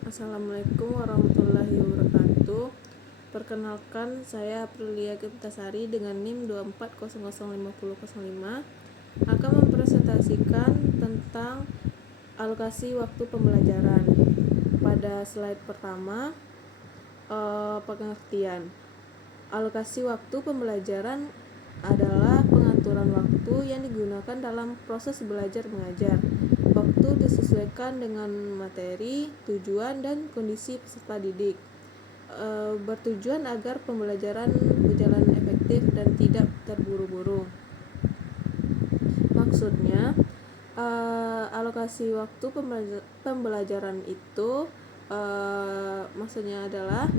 Assalamualaikum warahmatullahi wabarakatuh. Perkenalkan, saya Aprilia Giptasari dengan NIM 24005005 akan mempresentasikan tentang alokasi waktu pembelajaran. Pada slide pertama, pengertian. Alokasi waktu pembelajaran adalah pengaturan waktu yang digunakan dalam proses belajar mengajar. Waktu disesuaikan dengan materi, tujuan, dan kondisi peserta didik. Bertujuan agar pembelajaran berjalan efektif dan tidak terburu-buru. Maksudnya, alokasi waktu pembelajaran itu maksudnya adalah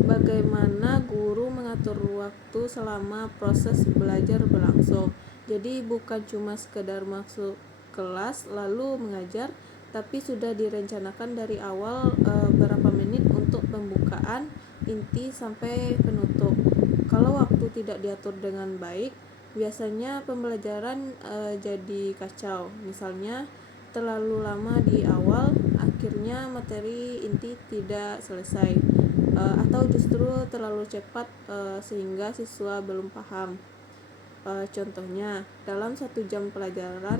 bagaimana guru mengatur waktu selama proses belajar berlangsung. Jadi bukan cuma sekedar masuk kelas lalu mengajar, tapi sudah direncanakan dari awal berapa menit untuk pembukaan, inti sampai penutup. Kalau waktu tidak diatur dengan baik, biasanya pembelajaran jadi kacau. Misalnya terlalu lama di awal, akhirnya materi inti tidak selesai, atau justru terlalu cepat sehingga siswa belum paham. Contohnya, dalam 1 jam pelajaran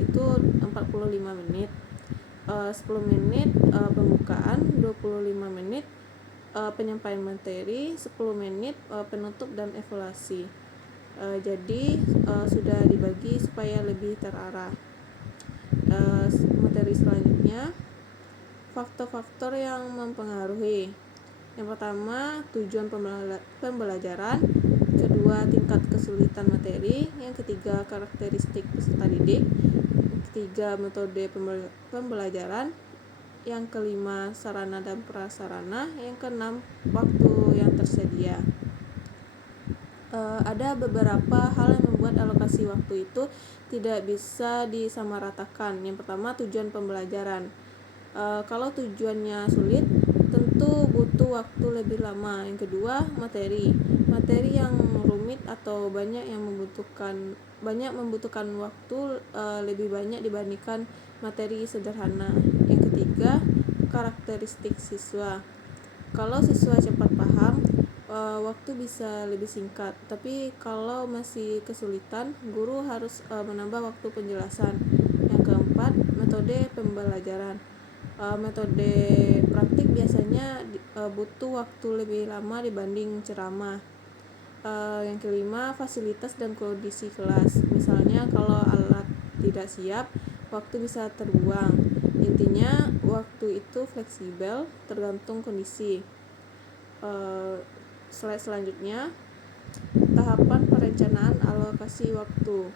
itu 45 menit, 10 menit pembukaan, 25 menit penyampaian materi, 10 menit penutup dan evaluasi. Jadi sudah dibagi supaya lebih terarah. Materi selanjutnya, faktor-faktor yang mempengaruhi. Yang pertama, tujuan pembelajaran. Kedua, tingkat kesulitan materi. Yang ketiga, karakteristik peserta didik. Yang ketiga, metode pembelajaran. Yang kelima, sarana dan prasarana. Yang keenam, waktu yang tersedia. Ada beberapa hal yang membuat alokasi waktu itu tidak bisa disamaratakan. Yang pertama, tujuan pembelajaran. Kalau tujuannya sulit, tentu butuh waktu lebih lama. Yang kedua, materi yang rumit atau banyak membutuhkan waktu lebih banyak dibandingkan materi sederhana. Yang ketiga, karakteristik siswa. Kalau siswa cepat paham, waktu bisa lebih singkat. Tapi kalau masih kesulitan, guru harus menambah waktu penjelasan. Yang keempat, metode pembelajaran. Metode praktik biasanya butuh waktu lebih lama dibanding ceramah. Yang kelima, fasilitas dan kondisi kelas. Misalnya kalau alat tidak siap, waktu bisa terbuang. Intinya, waktu itu fleksibel tergantung kondisi. Slide selanjutnya, tahapan perencanaan alokasi waktu.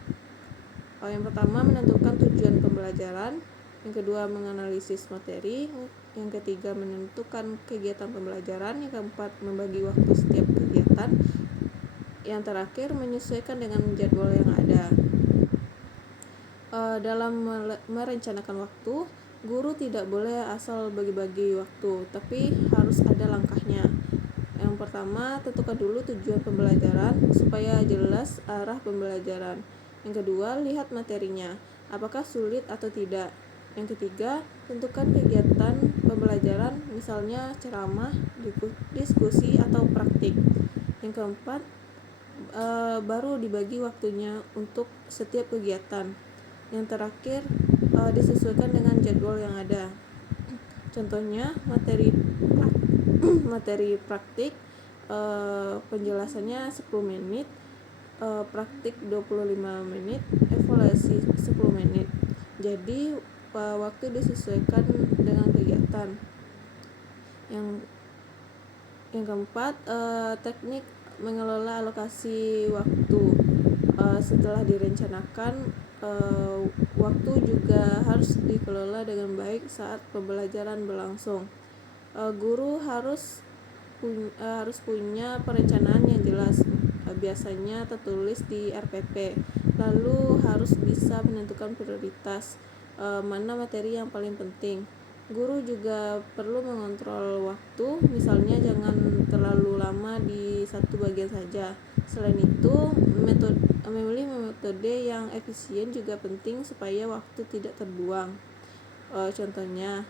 Yang pertama, menentukan tujuan pembelajaran. Yang kedua, menganalisis materi. Yang ketiga, menentukan kegiatan pembelajaran. Yang keempat, membagi waktu setiap kegiatan. Yang terakhir, menyesuaikan dengan jadwal yang ada. Dalam merencanakan waktu, guru tidak boleh asal bagi-bagi waktu, tapi harus ada langkahnya. Yang pertama, tentukan dulu tujuan pembelajaran supaya jelas arah pembelajaran. Yang kedua, lihat materinya, apakah sulit atau tidak. Yang ketiga, tentukan kegiatan pembelajaran, misalnya ceramah, diskusi, atau praktik. Yang keempat, baru dibagi waktunya untuk setiap kegiatan. Yang terakhir, disesuaikan dengan jadwal yang ada. Contohnya, materi praktik, penjelasannya 10 menit, praktik 25 menit, evaluasi 10 menit. Jadi waktu disesuaikan dengan kegiatan. Yang keempat, teknik mengelola alokasi waktu. Setelah direncanakan, waktu juga harus dikelola dengan baik saat pembelajaran berlangsung. Guru harus punya perencanaan yang jelas, biasanya tertulis di RPP. Lalu harus bisa menentukan prioritas, mana materi yang paling penting. Guru juga perlu mengontrol waktu, misalnya jangan terlalu lama di satu bagian saja. Selain itu, memilih metode yang efisien juga penting supaya waktu tidak terbuang. Contohnya,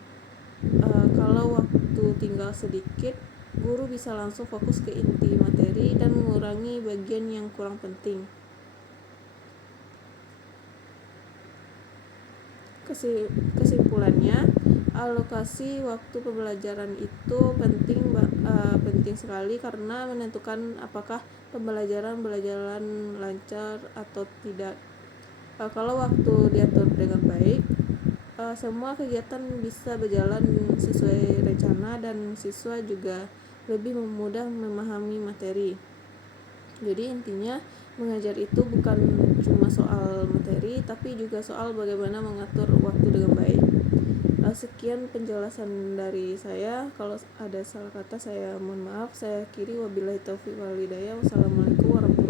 Kalau waktu tinggal sedikit, guru bisa langsung fokus ke inti materi dan mengurangi bagian yang kurang penting. Kesimpulannya, alokasi waktu pembelajaran itu penting sekali karena menentukan apakah pembelajaran berjalan lancar atau tidak. Kalau waktu diatur dengan baik, semua kegiatan bisa berjalan sesuai rencana dan siswa juga lebih mudah memahami materi. Jadi intinya mengajar itu bukan cuma soal materi, tapi juga soal bagaimana mengatur waktu dengan baik. Sekian penjelasan dari saya. Kalau ada salah kata saya mohon maaf. Saya akhiri, wabillahi taufiq wal hidayah. Wassalamualaikum warahmatullahi wabarakatuh.